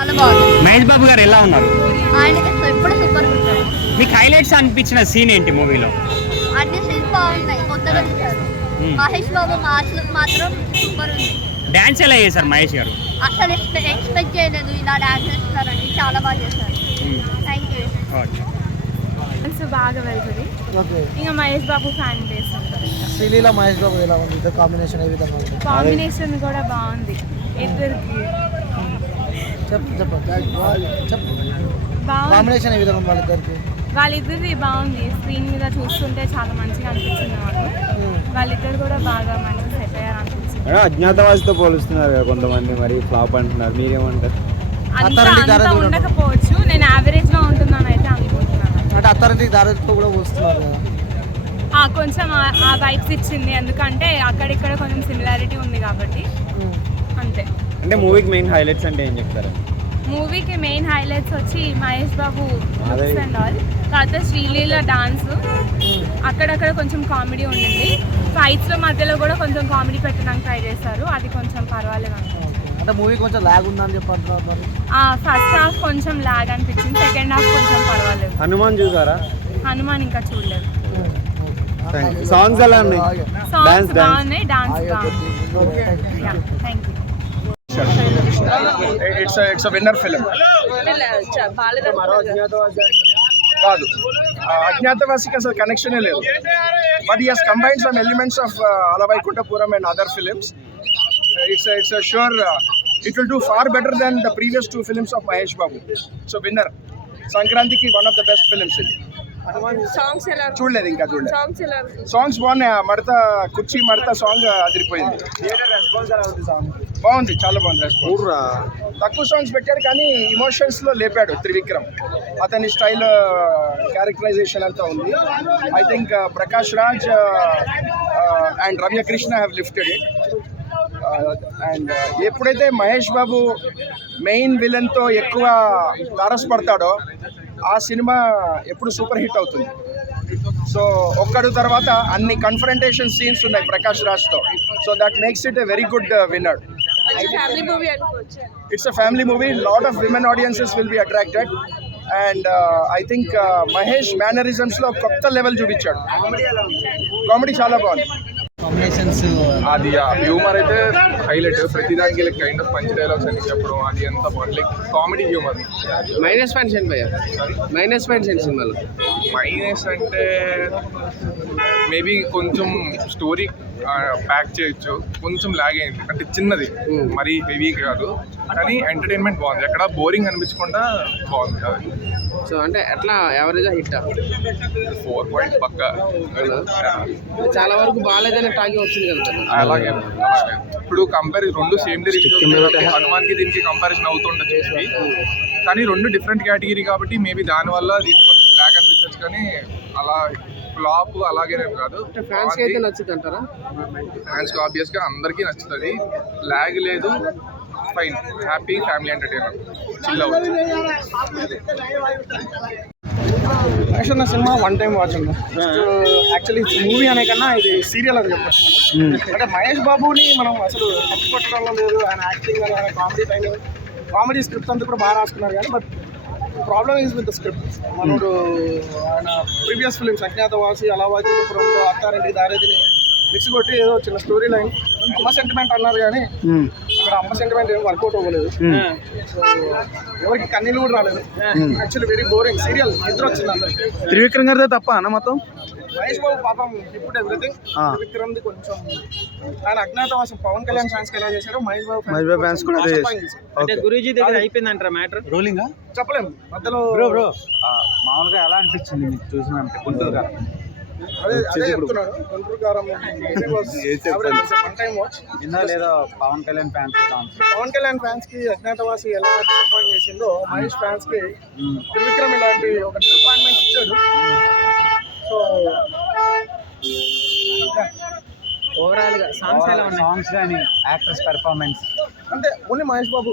చాలా బాగుంది. మహేష్ బాబు గారు ఎలా ఉన్నారు? ఆయన ఎప్పుడు సూపర్ ఉంటాడు. మీకు హైలైట్స్ అనిపించిన సీన్ ఏంటి మూవీలో? అన్ని సీన్స్ బాగున్నాయి, కొత్తగా తీశారు. మహేష్ బాబు మాటలు మాత్రం సూపర్ ఉంది. డాన్స్ ఎలా చేశారు మహేష్ గారు? అసలు ఎక్స్పెక్ట్ చేయలేదు ఇలా డాన్స్ చేస్తారని, చాలా బాగా చేశారు. Thank you. బాగా వెళ్తుంది. ఇంకా మహేష్ బాబు ఫ్యాన్ బేస్ ఉంటుంది. శ్రీలీల మహేష్ బాబు ఎలా ఉంది? ఇద్దరు కాంబినేషన్ ఏ విధంగా ఉంది? కాంబినేషన్ కూడా బాగుంది ఇద్దరికి. కాంబినేషన్ ఏ విధంగా ఉంది వాళ్ళిద్దరికి? వాళ్ళిద్దరిది బాగుంది. స్క్రీన్ మీద చూస్తుంటే చాలా మంచిగా అనిపించింది నాకు. వాళ్ళిద్దరు కూడా బాగా మంచిగా సెట్ అయ్యారు అనిపించింది. అజ్ఞాతవాసితో పోలుస్తున్నారు కదా కొంతమంది, మరి ఫ్లాప్ అంటున్నారు, మీరేమంటారు? అంత ఉండకపోవచ్చు, నేను యావరేజ్ గా ఉంటుందని అయితే అనుకుంటున్నాను. అంటే అత్తారింటికి దారితో కూడా పోస్తున్నారు కదా, కొంచెం ఆ వైబ్స్ ఇచ్చింది. ఎందుకంటే అక్కడిక్కడ కొంచెం సిమిలారిటీ ఉంది కాబట్టి అంతే. అంటే మూవీకి మెయిన్ హైలైట్స్ అంటే ఏం చెప్తారు? మూవీకి మెయిన్ హైలైట్స్ వచ్చి Mahesh Babu looks and all, తర్వాత శ్రీలీల డాన్స్, అక్కడక్కడ కొంచెం కామెడీ ఉండింది. ఫైట్స్ మధ్యలో కూడా కొంచెం కామెడీ పెట్టడానికి ట్రై చేశారు, అది కొంచెం పర్వాలేదు అనుకుంటున్నాను. అంటే మూవీ కొంచెం లాగ్ ఉందని చెప్పంటున్నారు మరి. ఫస్ట్ హాఫ్ కొంచెం లాగ్ అనిపించింది, సెకండ్ హాఫ్ కొంచెం పర్వాలేదు. హనుమాన్ చూసారా? హనుమాన్ ఇంకా చూడలేదు. సాంగ్స్ ఎలా ఉన్నాయి? సాంగ్స్ బాగున్నాయి, డాన్స్ బాగుంది. Thank you. It's a winner film. కాదు, అజ్ఞాతవాసికి అసలు కనెక్షనే లేదు. But he has combined some elements of Alavaikuntapuram and other films. It's a sure it will do far better than the previous two films of Mahesh Babu. So winner. సంక్రాంతికి one of the best films ఇది. చూడలేదు, ఇంకా చూడలేదు. Songs బాగున్నాయి. మడత కుర్చీ మడత song అదిరిపోయింది. బాగుంది, చాలా బాగుంది రెస్పాన్స్. తక్కువ సాంగ్స్ పెట్టాడు కానీ ఇమోషన్స్ లో లేపాడు త్రివిక్రమ్. అతని స్టైల్, క్యారెక్టరైజేషన్ అంతా ఉంది. I think Prakash Raj and Ramya Krishna have lifted it. And ఎప్పుడైతే మహేష్ బాబు మెయిన్ విలన్తో ఎక్కువ తారసపడతాడో ఆ సినిమా ఎప్పుడు సూపర్ హిట్ అవుతుంది. సో ఒక్కడు తర్వాత అన్ని కన్ఫరంటేషన్ సీన్స్ ఉన్నాయి ప్రకాష్ రాజ్తో. So that makes it a very good winner. It's a family movie. Lot of women audiences will be attracted. And I think Mahesh mannerisms లో కొత్త లెవెల్ చూపించాడు. కామెడీ చాలా బాగుంది. కాంబినేషన్స్ అది హ్యూమర్ అయితే హైలైట్. ప్రతిదానికి like kind of punch dialogues అని చెప్పడం, అది ఎంత బాగుంది. Like comedy humour. Minus points ఏంటి భయ్యా? మైనస్ పాయింట్స్ ఏంటి సినిమాలో? మైనస్ అంటే మేబీ కొంచెం స్టోరీ ప్యాక్ చేయొచ్చు, కొంచెం లాగ్ అయింది. అంటే చిన్నది, మరీ హెవీ కాదు, కానీ ఎంటర్టైన్మెంట్ బాగుంది. ఎక్కడ బోరింగ్ అనిపించకుండా బాగుంది. అది సో అంటే ఎట్లా యావరేజ్గా హిట్? 4 పక్కా. చాలా వరకు బాగాలేదని టాకింగ్ వచ్చింది కదా. అలాగే ఇప్పుడు రెండు సేమ్ హనుమాన్కి దీనికి కంపారిజన్ అవుతుండొచ్చు, కానీ రెండు డిఫరెంట్ కేటగిరీ కాబట్టి మేబీ దానివల్ల దీనికి కొంచెం ల్యాక్ అనిపించవచ్చు. కానీ అలా ఫ్లాప్ అలాగేనేం కాదు. ఫ్యాన్స్కి అయితే నచ్చుతుంది అంటారా? ఫ్యాన్స్కి ఆబ్వియస్గా అందరికీ నచ్చుతుంది. ల్యాగ్ లేదు, fine, happy family entertainer, chill అవ్వచ్చు. యాక్చువల్ నా సినిమా వన్ టైం వాచ్ ఉంది. యాక్చువల్లీ మూవీ అనే కన్నా ఇది సీరియల్ అని చెప్పచ్చు. అంటే మహేష్ బాబుని మనం అసలు తప్పుపట్టడంలో లేదు. ఆయన యాక్టింగ్ అని, ఆయన కామెడీ స్క్రిప్ట్ అంతా కూడా బాగా రాసుకున్నారు. కానీ but problem is with the script. మనోడు ఆయన ప్రీవియస్ ఫిలిమ్స్ అజ్ఞాతవాసి, అలవాయికుంటపురంలో, అత్తారింటికి దారేదిని మిక్స్ కొట్టి ఏదో చిన్న స్టోరీ లైన్, అమ్మ సెంటిమెంట్ అన్నారు కానీ అక్కడ అమ్మ సెంటిమెంట్ ఏం వర్కౌట్ అవ్వలేదు. సో ఎవరికి కన్నీళ్ళు కూడా రాలేదు. Actually very boring serial. నిద్ర వచ్చింది అందరికి. త్రివిక్రమ్ గారితో తప్ప అన్న మొత్తం. మహేష్ బాబు పాపం ఇప్పుడు ఎవ్రీథింగ్. త్రివిక్రమ్ది కొంచెం ఆయన అజ్ఞాతవాసం పవన్ కళ్యాణ్ ఫ్యాన్స్ ఎలా చేశారో మహేష్ బాబు ఫ్యాన్స్ కూడా గురూజీ దగ్గర అయిపోయిందంటారా మ్యాటర్? రోలింగ్ చెప్పలేము మధ్యలో. మామూలుగా ఎలా అనిపించింది మీకు చూసినంటే? గుంటూరు గారు అదే చెప్తున్నాడు. గుంటూరు కారం వన్ టైం వాచ్. లేదా పవన్ కళ్యాణ్ ఫ్యాన్స్, పవన్ కళ్యాణ్ ఫ్యాన్స్ కి అజ్ఞాతవాసి ఎలా డిసప్పాయింట్ చేసిందో మహేష్ ఫ్యాన్స్ కి త్రివిక్రమ్ ఇలాంటి ఒక డిసప్పాయింట్మెంట్ ఇచ్చాడు. సో ఓవరాల్ గా సాంగ్స్ ఎలా ఉన్నాయి? సాంగ్స్ కానీ యాక్టర్స్ పెర్ఫార్మెన్స్ అంటే ఓన్లీ మహేష్ బాబు